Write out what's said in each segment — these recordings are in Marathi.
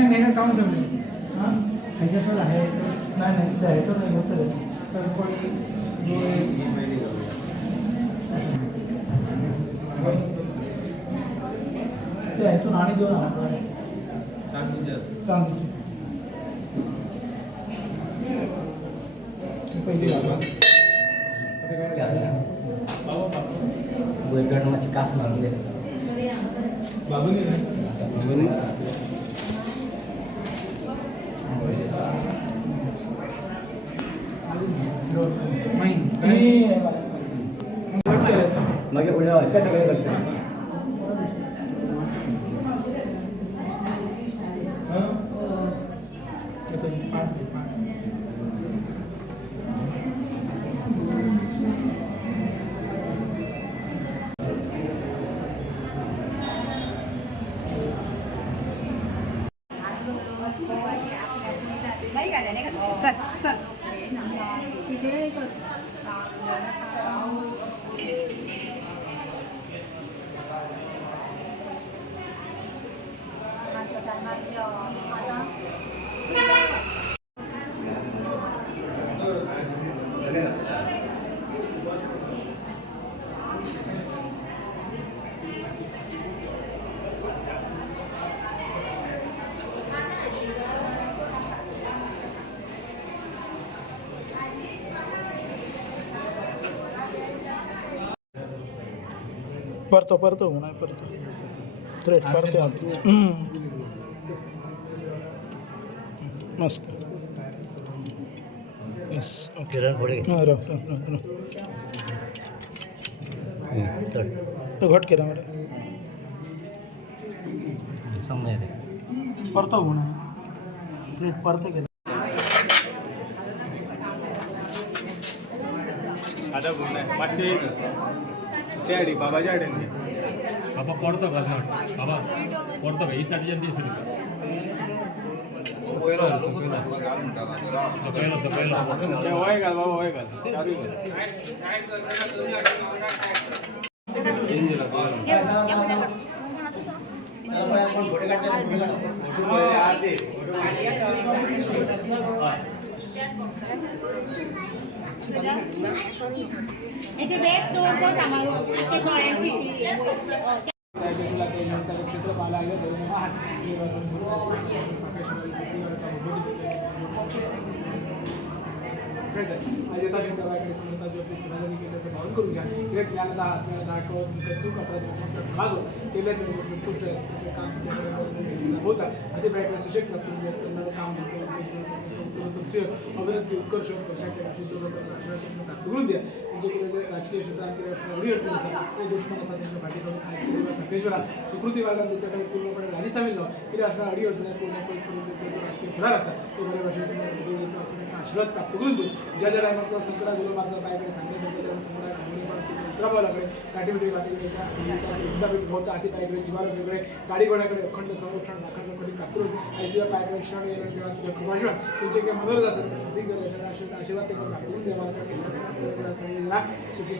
मेहनत काम ठेवली ह्याच्यातच आहे. नाही नाही ह्याच्यात नाही होतं सर कोणी ह्यातून आणि दोन तांदूळ पहिली बाबा कास मारून दे मागे पुढे काय सगळे करतो परतो परतो नाही परतो. थ्रेट परतो. मस्त. येस ओके हां राह राह चढ तो घट केला रे. परतो थ्रेट परतो केला. आता गुण आहे. पाचशे एक ते अडी बाबाच्या अड्यांनी बाबा पडतो का? बाबा पडतो का? ही साठी जन तीस Sopelo, sopelo. Sopelo, sopelo. Es que ve esto, cosa malo, que Thank you. चालू घाल इथे बॅग स्टोअर पण सांभाळू केल्याचं भावन करून घ्या किंवा ज्ञान आत्म्याला ज्ञान दहा चूक अपराध मागून केल्याचं लोक संतुष्ट काम होतात आधी बाईकडे सुशक्त तुम्ही काम अभिनंदी उत्कर्ष करून द्या तुमच्याकडे राजकीय क्षेत्रात एवढी अडचण असतात ते दुश्मन असतात त्यांच्या पाठीकडून सगळेश्वरा सुकृती वागा त्यांच्याकडे पूर्णपणे राजी सामील नव्हतं किती असणार अडी अडचणी पूर्णपणे करून राजकीय फरार असा तो बऱ्या भाषेत आशीर्वाद प्राप्त करून देऊ ज्या ज्या टायमात संकटा गेलो मात्र बायकडे सांगितलं समुदाय उतरावं लागले. काठीमध्ये वाटेकडे होतं. हाती पायकडे जिवार वेगळे. गाडी घोड्याकडे अखंड संरक्षण अखंड कधी कातरून. आणि तुझ्या पायकडे क्षण येणं किंवा तुझ्या कृपाश्रण तुमचे काही मदत असेल तर सध्या जर अशा आशीर्वाद आशीर्वाद ते करून दाखवून देवा सांगितला सुखी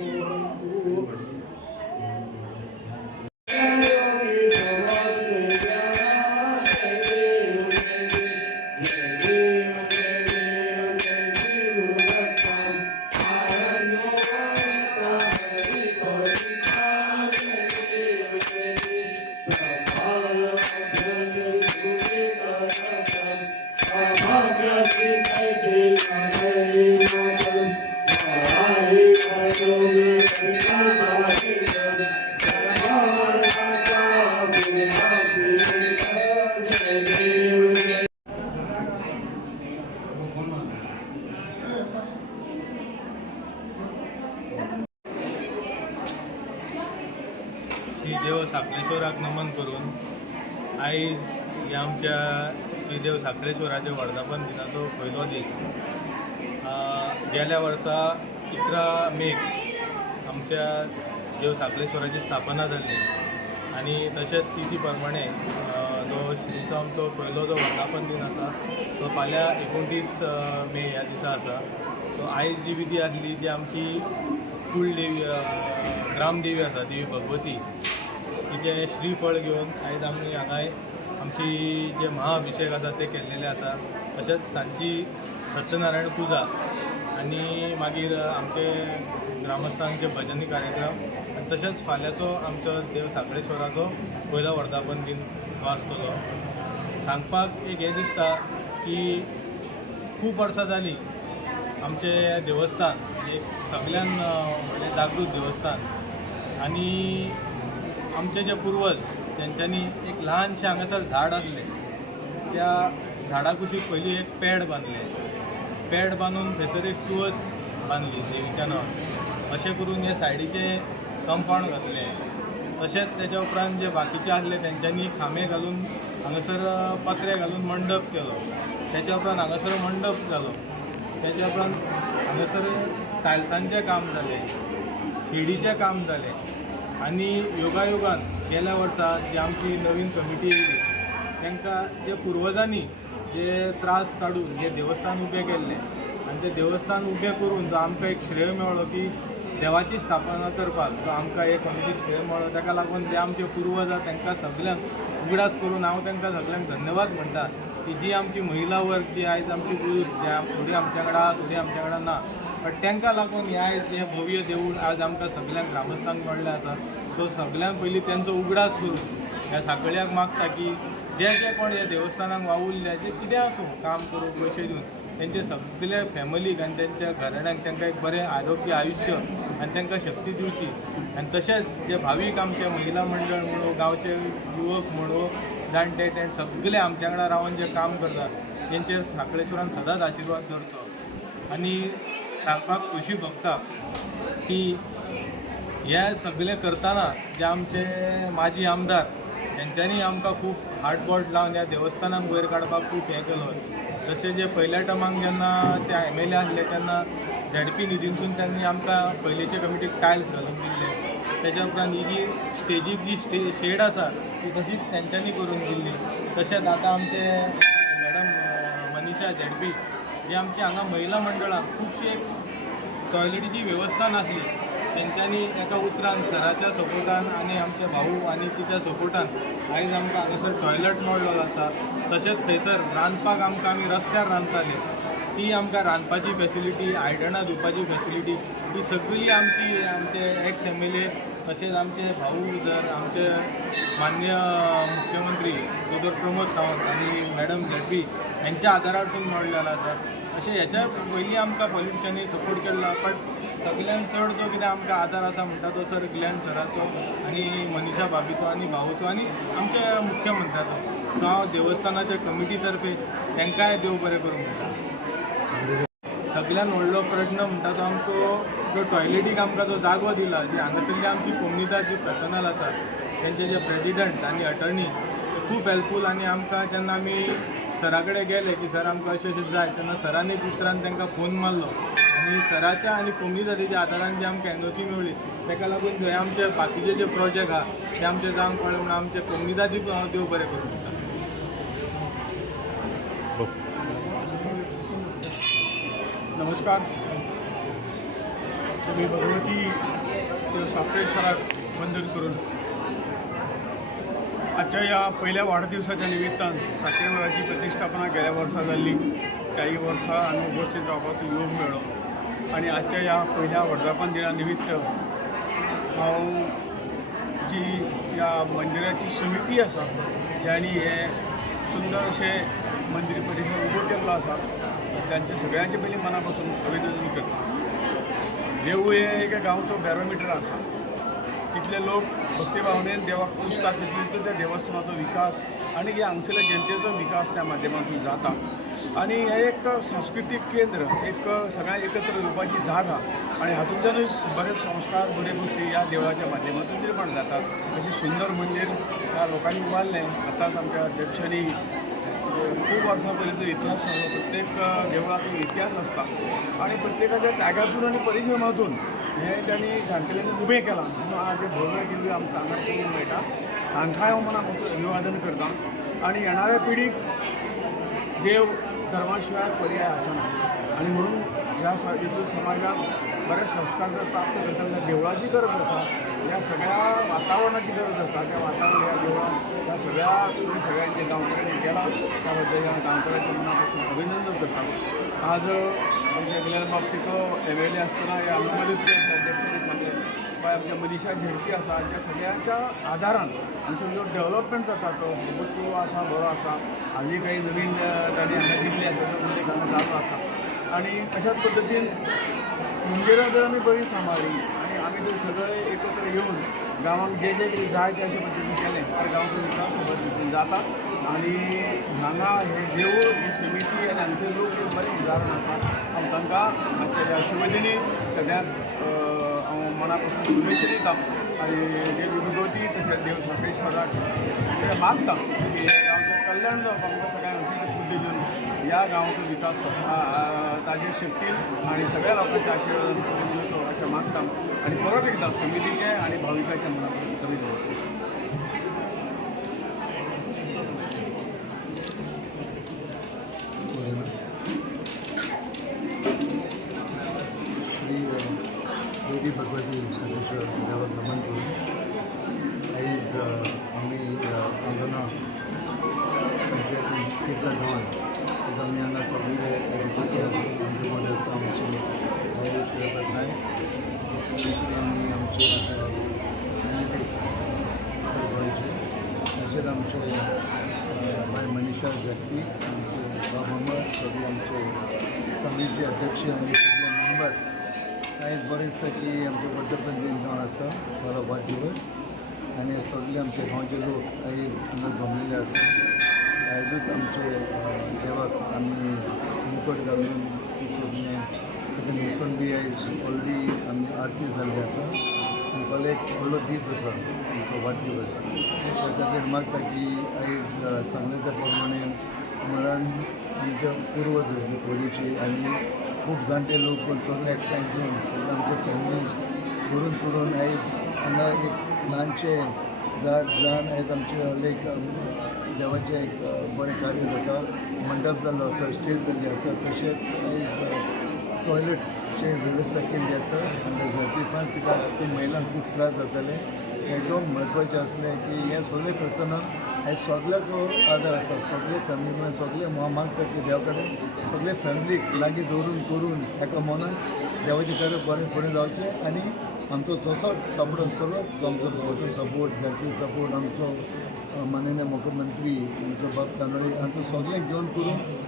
आयज हे आमच्या श्रीदेव देव वर्धापन दिनाचो पयलो दीस गेल्या वर्सा इकरा मेक आमच्या देव साखरेश्वराची स्थापना जाल्ली आणि तशेंच तिथी प्रमाणे जो श्रीचो आमचो पयलो जो वर्धापन दिन आसा तो फाल्यां एकोणतीस मे ह्या दिसा आसा सो आयज जी विधी आसली जी आमची कुळदेवी ग्रामदेवी आसा देवी भगवती तिचे श्रीफळ घेवन आयज आमी हांगा आमची जे महाअभिषेक आसा ते केल्लेले आसा तशेंच सांची सत्यनारायण पुजा आनी मागीर आमचे ग्रामस्थांचे भजनी कार्यक्रम आनी तशेंच फाल्यांचो आमचो देव साखळेश्वराचो पयलो वर्धापन दिन हो आसतलो सांगपाक एक हें दिसता की खूब वर्सां जालीं आमचें देवस्थान एक सगळ्यान व्हडलें म्हणजे जागृत देवस्थान आनी आमचे जे पुर्वज तेंच्यांनी एक ल्हानशें हांगासर झाड आसलें त्या झाडा कुशीक पयलीं एक पॅड बांदलें पॅड बांदून थंयसर एक तुळस बांदली देवीच्या नांवान. अशें करून हे सायडीचे कंपावंड घातलें. तशेंच तेच्या उपरांत जे बाकीचे आसले तेंच्यांनी खांबे घालून हांगासर पत्रे घालून मंडप केलो. तेच्या उपरांत हांगासर मंडप जालो तेच्या उपरांत हांगासर टायल्सांचें काम जालें शिडीचें काम जालें आनी योगायोगान गेल्या वर्सा जी आमची नवीन कमिटी येयली तांकां जे पुर्वजांनी जे त्रास काडून जे देवस्थान उबें केल्लें आनी ते देवस्थान उबें करून जो आमकां एक श्रेय मेळ्ळो की देवाची स्थापना करपाक जो आमकां एक कमिटीक श्रेय मेळ्ळो ताका लागून जे आमचे पुर्वज आसा तांकां सगल्यांक उगडास करून हांव तांकां सगल्यांक धन्यवाद म्हणटा की जी आमची महिला वर्ग जी आयज आमची गुरूज जे थोडी आमच्या कडेन थोडी आमच्या कडेन ना. बट तांकां लागून ह्या हें भव्य देवूळ आज आमकां सगल्यांक ग्रामस्थांक मेळ्ळें आसा सो सगल्यांक पयलीं तेंचो उगडास करून ह्या साखळ्याक मागता की जे जे कोण ह्या देवस्थानाक वावुरल्या जे कितें आसूं काम करूं पयशे दिवन तेंचे सगळे फॅमिलीक आनी तेंच्या घराण्यांक तांकां एक बरें आरोग्य आयुश्य आनी तांकां शक्ती दिवची. आनी तशेंच जे भावीक आमचे महिला मंडळ म्हणू गांवचे युवक म्हणू जाणटे ते सगळे आमच्या वांगडा रावन जे काम करतात तेंचे साखळेश्वरान सदांच आशिर्वाद दवरचो आनी सांगपाक खोशी भोगता की हे सगळें करतना जे आमचे माजी आमदार तेंच्यांनी आमकां खूब हार्डबोर्ड लावन ह्या देवस्थानाक वयर काडपाक खूब हें केलो जशें जे पयल्या टमाक जेन्ना ते एम एल ए आसले तेन्ना झेडपी निधींसून त्यांनी आमकां पयलींचे कमिटीक टायल्स घालून दिल्ले त्याच्या उपरांत ही जी स्टेजीक जी स्टे शेड आसा ती तशीच तेंच्यांनी करून दिल्ली तशेंच आतां आमचे मॅडम मनीषा झेडपी जे आमची हांगा महिला मंडळां खुबशी एक टॉयलेटीची वेवस्था नासली. तेंच्यांनी एका उतरान सराच्या सपोर्टान आनी आमचे भाऊ आनी तिच्या सपोर्टान आयज आमकां हांगासर टॉयलेट मेळ्ळो आसा तशेंच थंयसर रांदपाक आमकां आमी रस्त्यार रांदताले. ती आमकां रांदपाची फॅसिलिटी आयदनां धुवपाची फॅसिलिटी ही सगळी आमची आमचे एक्स एम एल ए तशेंच आमचे भाऊ जर आमचे मान्य मुख्यमंत्री दोतोर प्रमोद सावंत आनी मॅडम झेडपी यांच्या आदारासून मेळलेलो आसा अशें हेच्या पयलीं आमकां पॉलिटिशनी सपोर्ट केल्लो बट सगळ्यान चड जो कितें आमकां आदार आसा म्हणटा तो सर ग्लॅन सराचो आनी मनीषा बाबीचो आनी भाऊचो आनी आमच्या मुख्यमंत्र्याचो सो हांव देवस्थानाच्या कमिटी तर्फे तांकांय देव बरें करूंक म्हणटा. सगळ्यान व्हडलो प्रश्न म्हणटा तो आमचो जो टॉयलेटीक आमकां जो जागो दिला जी हांगासरली आमची कोमनिता जी पर्सनल आसा तेंचे जे प्रेजिडंट आनी अटर्नी खूप खूब हेल्पफूल आनी आमकां जेन्ना आमी सरा कडेन गेले की सर आमकां अशें अशें जाय. तेन्ना सरांनी दुसऱ्यान तांकां फोन मारलो. आनी सराच्या आनी कोमनिताच्या आदारान जी आमकां एनओसी मेळ्ळी ताका लागून जे आमचे बाकीचे जे प्रोजेक्ट आहा ते आमचे जावंक पावले म्हणून आमचे कोमनिताचीच हांव देव बरें करूं म्हणटा नमस्कार. मी भगवती साखरेश्वराक वंदन करून आजच्या या पहिल्या वाढदिवसाच्या निमित्तान साखरेश्वराची प्रतिष्ठापना गेल्या वर्सा जाल्ली काही वर्सा हांगा उपस्थित रावपाचो योग मेळ्ळो आनी आजच्या या पहिल्या वर्धापन दिना निमित्त हांव जी या मंदिराची समिती आसा ज्यांनी हे सुंदर अशें मंदिर परिसर उभो केल्लो आसा त्यांचे सगळ्यांचे पयलीं मना पासून अभिनंदन करता. देवूळ हे एका गांवचो बॅरोमिटर आसा तिथले लोक भक्ती भावनेन देवाक पुजतात तितले तितले त्या देवस्थानाचो विकास आनी हे हांगसरल्या जनतेचो विकास त्या माध्यमातून जाता. आनी हे एक सांस्कृतीक केंद्र एक सगळ्या एकत्र येवपाची जागा आनी हातूंतल्यानूच बरेच संस्कार बरे गोष्टी ह्या देवळाच्या माध्यमातून निर्माण जातात. अशें सुंदर मंदिर त्या लोकांनी उबारलें आतांच आमच्या अध्यक्षांनी खूप वर्सां पयलींचो इतिहास सांगलो प्रत्येक देवळाचो इतिहास आसता आणि प्रत्येकाच्या त्यागातून आणि परिश्रमातून हे त्यांनी जाणटेल्यांनी उबें केलां. म्हणून आज भव्य दिव्य आमकां हांगा पळोवंक मेळटा तांकांय हांव मनाक अभिवादन करता आनी येणाऱ्या पिढीक देव धर्मा शिवाय पर्याय आसना आनी म्हणून ह्या हितून समाजाक बऱ्याच संस्कार जर प्राप्त करताना जाल्यार देवळाची गरज आसा ह्या सगळ्या वातावरणाची गरज आसा त्या वातावरण ह्या देवळा त्या सगळ्या तुम्ही सगळ्यांचे गावकऱ्यांनी केला त्याबद्दल ह्या गावकऱ्यांच्या मनापासून अभिनंदन करता. आज आमच्या कल्याण बाबतीचो एम एल ए असताना या अनुमोदित अध्यक्षांनी सांगले बाय आमच्या मनीषा झेडकी आसा आमच्या सगळ्यांच्या आदारान आमचो जो डेव्हलपमेंट जाता तो भूतपूर्व आसा बरो आसा हाली काही नवीन अ, ताणी हांगा दिल्ले ताजो उल्लेख हांगा आसा आणि अशाच पद्दतीन मंदिरां आम्ही आमी बरी सांभाळली. आणि आमी ते सगळे एकत्र येऊन गावात जे जे कितें जाय ते अशे पद्दतीन केले. तर गांवचो विकास बरे पद्दतीन जाता आणि हांगा हे देवूळ ही समिती आनी हांगचे लोक एक बरें उदाहरण आसा हांव तांकां मातशे ह्या शुभदिनी सगळ्यांक हांव मना पासून शुभेच्छा दिता आनी देव विभगवती तशेंच देव सर्वेश्वराक मागता की हे गांवचें कल्याण जावप आमकां सगळ्यांक अशी या गावाचा विकास ताजे शिकतील आणि सगळ्या लोकांच्या आशिर्वादान मिळतो अशा अशें मागता आनी परत एकदा समितीचे आणि भाविकाच्या मनापासून आमी आमचे गोंयचे तशेंच आमचे बाय मनीषा झटकी आमचे बाबा सगळे आमचे कमिटीचे अध्यक्ष आनी सगळे मेंबर आयज बरें दिसता की आमचे वर्धपन जावन आसा बरो वाडदिवस आनी सगळे आमचे गांवचे लोक आयज हांगा जमलेले आसा आयजूच आमचे अ, देवाक आमी मुकट घालून ती सगळे ताका न्हेसून बी आयज ऑलरेडी आमी आरती जाल्ली आसा आनी एक व्हडलो दीस आसा आमचो वाडदिवस त्या खातीर मागता की आयज सांगण्याच्याप्रमाणे मला आमच्या पूर्वज मळान आमच्या आणि खूप आनी खूब जाणटे लोक पण सगळे एकठांय घेवन आमचे फॅमिलीज करून करून आयज हांगा एक ल्हानशे झाड जाण आयज आमचे लेक देवाचें एक बरें कार्य जाता मंडप जाल्लो आसा स्टेज जाल्ली आसा तशेंच आयज टॉयलेटचे वेवस्था केल्ली आसा आनी झरतीफान कित्याक ते महिलांक खूब त्रास जाताले हे दोन म्हत्वाचें आसलें की हें सगळें करतना हे सगळ्याचो आदार आसा सगळे फॅमिली मेळून सगळे हांव मागता की देवा कडेन सगळे फॅमिलीक लागीं दवरून करून एका मनान देवाचे कार्य बरें फुडें जावचें आनी आमचो जसो सपोर्ट आसतलो तो आमचो भावाचो सपोर्ट झडपी सपोर्ट आमचो माननीय मुख्यमंत्री आमचो बाब तांदळे हांचो सगळें घेवन करून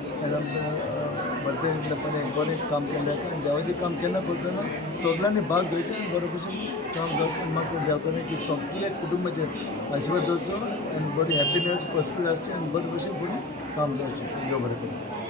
आयज आमकां काम केलं काम आणि जेव्हा ते काम केन्ना करतना सगळ्यांनी भाग घेवचें आणि बरे भशेन काम जावचें मग ते कडेन की सगळे कुटुंबाचे आशीर्वाद दवरचो आणि बरी हॅपीनेस पॉसिबल आसची आणि बरे भशेन फुडें काम जावचें देव बरें करूं